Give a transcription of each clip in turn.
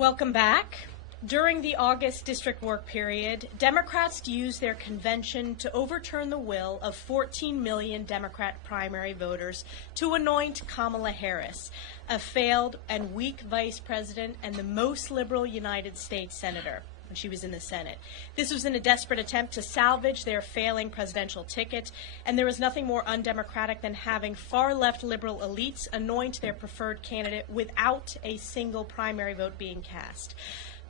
Welcome back. During the August district work period, Democrats used their convention to overturn the will of 14 million Democrat primary voters to anoint Kamala Harris, a failed and weak vice president and the most liberal United States senator when she was in the Senate. This was in a desperate attempt to salvage their failing presidential ticket, and there is nothing more undemocratic than having far-left liberal elites anoint their preferred candidate without a single primary vote being cast.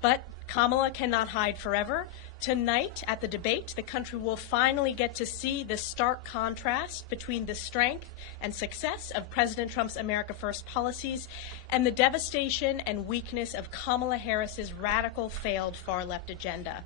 But Kamala cannot hide forever. Tonight, at the debate, the country will finally get to see the stark contrast between the strength and success of President Trump's America First policies and the devastation and weakness of Kamala Harris's radical, failed far-left agenda.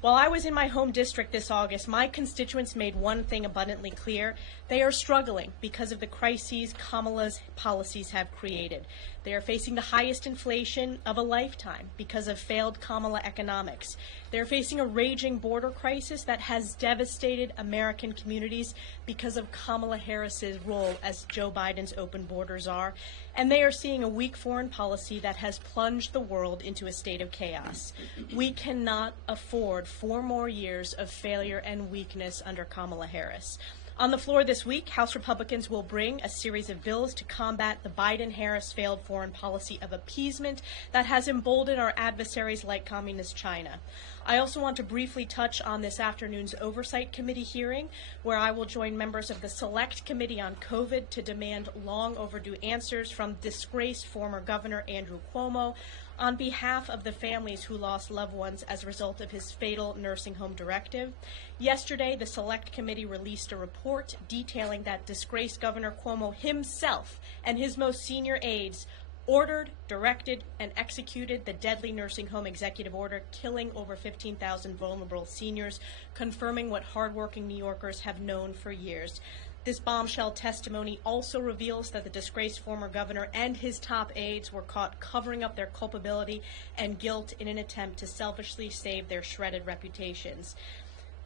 While I was in my home district this August, my constituents made one thing abundantly clear. They are struggling because of the crises Kamala's policies have created. They are facing the highest inflation of a lifetime because of failed Kamala economics. They're facing a raging border crisis that has devastated American communities because of Kamala Harris's role as Joe Biden's open borders are. And they are seeing a weak foreign policy that has plunged the world into a state of chaos. We cannot afford 4 more years of failure and weakness under Kamala Harris. On the floor this week, House Republicans will bring a series of bills to combat the Biden-Harris failed foreign policy of appeasement that has emboldened our adversaries like Communist China. I also want to briefly touch on this afternoon's Oversight Committee hearing, where I will join members of the Select Committee on COVID to demand long overdue answers from disgraced former Governor Andrew Cuomo on behalf of the families who lost loved ones as a result of his fatal nursing home directive. Yesterday, the Select Committee released a report detailing that disgraced Governor Cuomo himself and his most senior aides ordered, directed, and executed the deadly nursing home executive order, killing over 15,000 vulnerable seniors, confirming what hardworking New Yorkers have known for years. This bombshell testimony also reveals that the disgraced former governor and his top aides were caught covering up their culpability and guilt in an attempt to selfishly save their shredded reputations.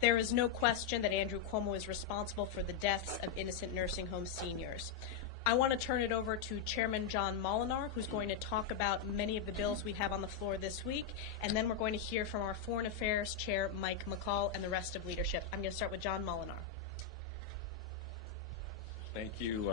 There is no question that Andrew Cuomo is responsible for the deaths of innocent nursing home seniors. I want to turn it over to Chairman John Molinar, who's going to talk about many of the bills we have on the floor this week, and then we're going to hear from our Foreign Affairs Chair, Mike McCall, and the rest of leadership. I'm going to start with John Molinar. Thank you,